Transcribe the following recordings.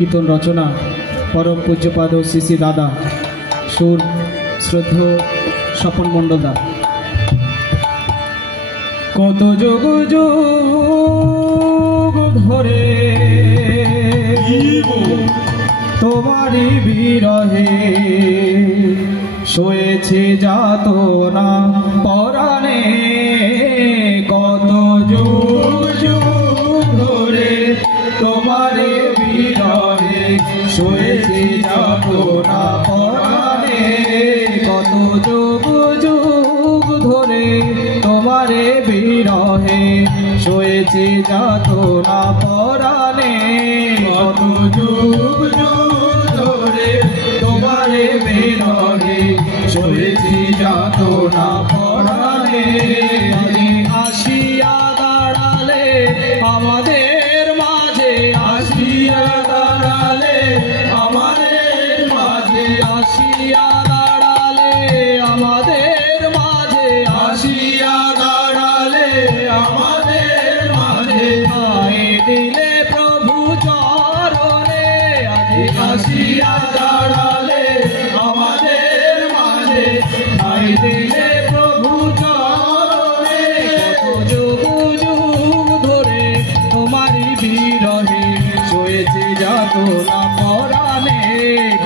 কীর্তন রচনা পরম পূজ্যপাদ শ্রী শ্রী দাদা সুর শ্রদ্ধ স্বপন মণ্ডল দা। কত যোগ যোগ ধরে তোমারি বিরহে শোয়েছে যাতনা পরাণে। কত যোগ যোগ ধরে তোমারে বিরহে শোয়েছে যাতনা পরাণে। কত যোগ যোগ ধরে তোমারে বিরহে শোয়েছে যাতনা পরাণে। কত যোগ যোগ ধরে তোমারে বিরহে শোয়েছে যাতনা পরাণে। আসিয়া দাঁড়ালে আমাদের মাঝে, আসিয়া দাঁড়ালে আমাদের মাঝে, আসিয়া দাঁড়ালে আমাদের মাঝে, আসিয়া দাঁড়ালে আমাদের মাঝে। আয় দিলে প্রভু চরণে, আসিয়া দাঁড়ালে আমাদের মাঝে, আয় দিলে প্রভু চরণে। কত যুগ যুগ ধরে তোমারি বিরহে শোয়েছে যাতনা পরাণে।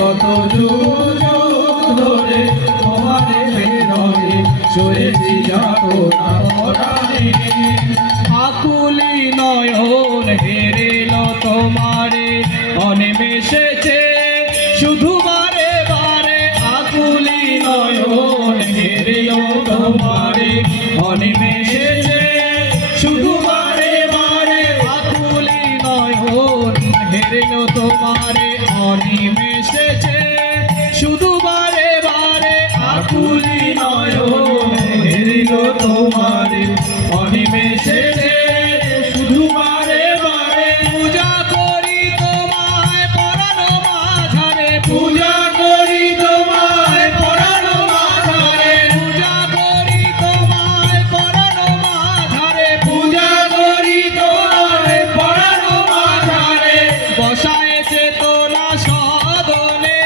কত যুগ যুগ ধরে তোমারি বিরহে শোয়েছে যাতনা পরাণে। আকুলি নয়ন হেরিল তোমারে অনিমেষেছে শুধু বারে বারে। আকুলি নয়ন হেরিল তোমারে অনিমেষেছে শুধু বারে বারে। আকুলি নয়ন হেরিল তোমারে অনিমেষেছে শুধু বারে বারে। আকুলি নয়ন হেরিল তোমারে অনিমেষেছে শুধু বারে বারে। পূজা করি তোমায় পরাণ মাঝারে, পূজা করি তোমায় পরাণ মাঝারে, পূজা করি তোমায় পরাণ মাঝারে, পূজা করি তোমায় পরাণ মাঝারে। বসায় চেতনা সাধনে,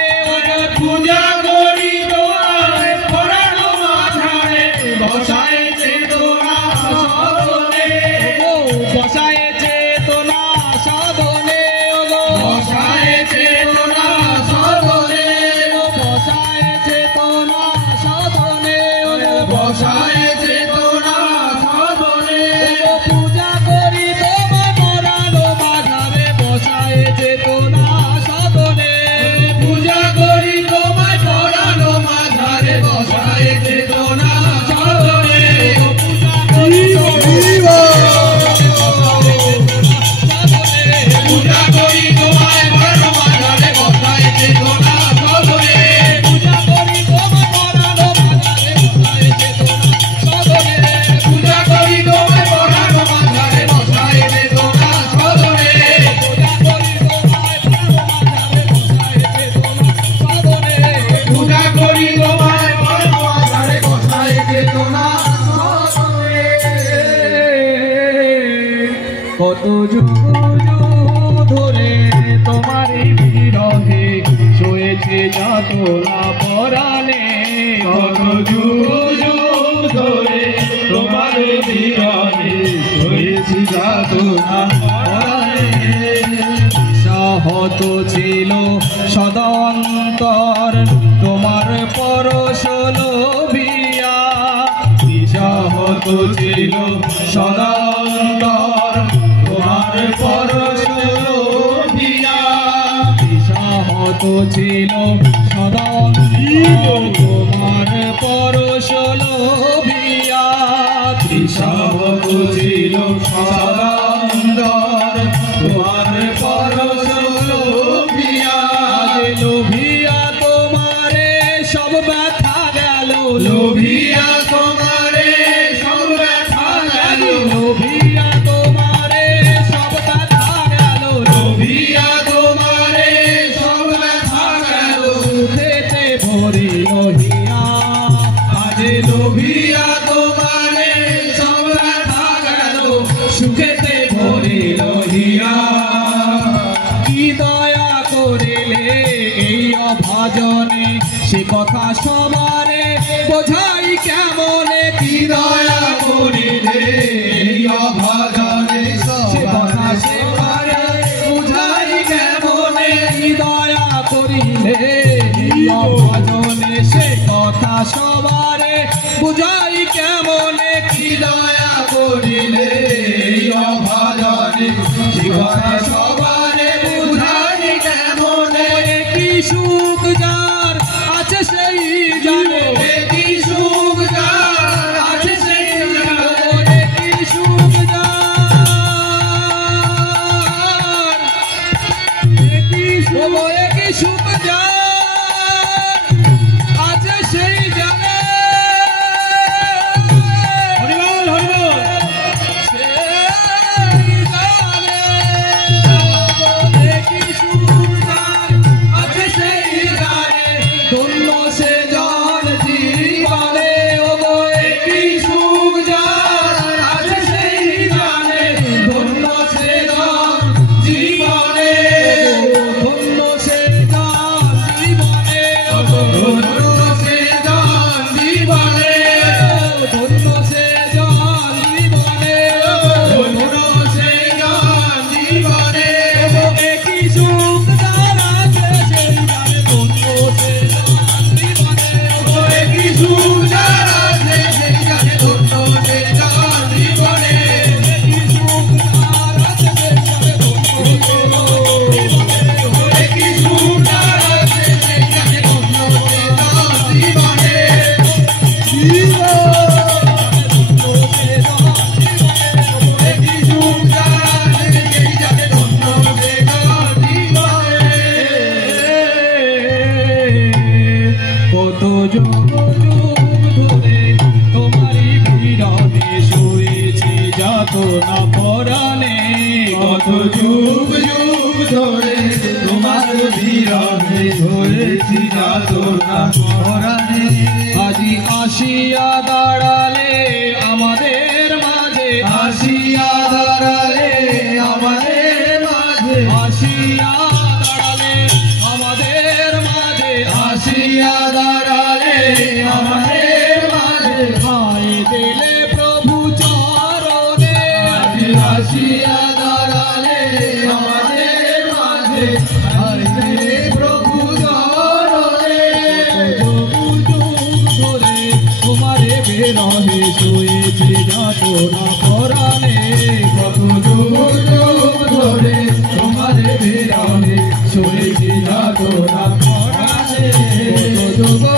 পূজা করি তোমায় পরাণ মাঝারে, বসায় চেতনা সাধনে, বসায় চেতনা সাধনে, বসায় চেতনা সাধনে, বসায় চেতনা সাধনে, বসায় চেতনা সাধনে। পূজা করি তোমায় পরাণ মাঝারে, বসায় চেতনা সাধনে, পূজা করি তোমায় পরাণ মাঝারে, বসায় চেতনা সাধনে। পূজা করি পূজা করি তোমায় পরাণ মাঝারে, বসায় চেতনা সাধনে, পূজা করি তোমায় পরাণ মাঝারে, বসায় চেতনা সাধনে, পূজা করি তোমায় পরাণ মাঝারে, বসায় চেতনা সাধনে, পূজা করি তোমায় পরাণ মাঝারে, বসায় চেতনা সাধনে। কত যুগ যুগ ধরে তোমারি বিরহে শোয়েছে যাতনা পরাণে। কত যুগ যুগ ধরে তোমারি বিরহে শোয়েছে যাতনা পরাণে। সহত ছিল সদন্তর তোমার পরশ লোভিয়া, সহত ছিল সদন্তর তোমার পরশ লোভিয়া, সহত ছিল সদন্তর তোমার পরশ লোভিয়া, সহত ছিল সদন্তর তোমার পরশ লোভিয়া। লোভিয়া তোমারে সব ব্যথা গেল, লোভিয়া তোমারে সব ব্যথা গেল, লোভিয়া তোমারে সব ব্যথা গেল, লোভিয়া তোমারে সব ব্যথা গেল। সুখেতে ভরি লোহিয়া আজ লোভিয়া তোমারে সব ব্যথা গেল, সুখে সে কথা সবারে বোঝাই কেমনে কি দয়া করিলে অভাজনে সে কথা সবারে বোঝাই কেমনে কি দয়া করিলে অভাজনে সে কথা সবারে বোঝাই কেমনে কি দয়া করিলে অভাজনে সে কথা সবারে বোঝাই কেমনে কি সুখ যার আছে সেই জানে কি সুখ যার আছে সেই জানে কি সুখ যার কি সুখ যার আছে সেই জানে হরিবল হরিবল সেই জানে কি সুখ যার আছে সেই জানে ধন্য সে জন জীবনে ও কি সুখ যার আছে সেই জানে ধন্য সে জন জীবনে ধন্য সে জন জীবনে ধন্য সে জন জীবনে ধন্য সে জন জীবনে ধন্য সে জন জীবনে কি সুখ যার আছে সেই জানে ধন্য সে জন জীবনে কি সুখ যার আছে সেই জানে ধন্য সে জন জীবনে কি সুখ যার আছে সেই জানে ধন্য সে জীবনে কি সুখ যার আছে সেই জানে ধন্য সে জন জীবনে কত যুগ যুগ ধরে তোমারই বিরহে শুয়েছি যাতনা পরাণে কত যুগ যুগ ধরে তোমার বিরহে শুয়েছি যাতনা পরাণে আজি আসিয়া দাঁড়ালে আমাদের মাঝে আসিয়া দাঁড়ালে আমাদের মাঝে আসিয়া দাঁড়ালে আমাদের মাঝে আসিয়া দাঁড়ালে আমাদের মাঝে হায় দিলে প্রভু চরণে আসিয়া দাঁড়ালে আমাদের মাঝে হায় দিলে প্রভু চরণে যুগ যুগ ধরে তোমারে বিরহে শুয়েছি যাতনা পরাণে কত যুগ যুগ ধরে তোমারে বিরহে শুয়েছি যাতনা পরাণে কত যুগ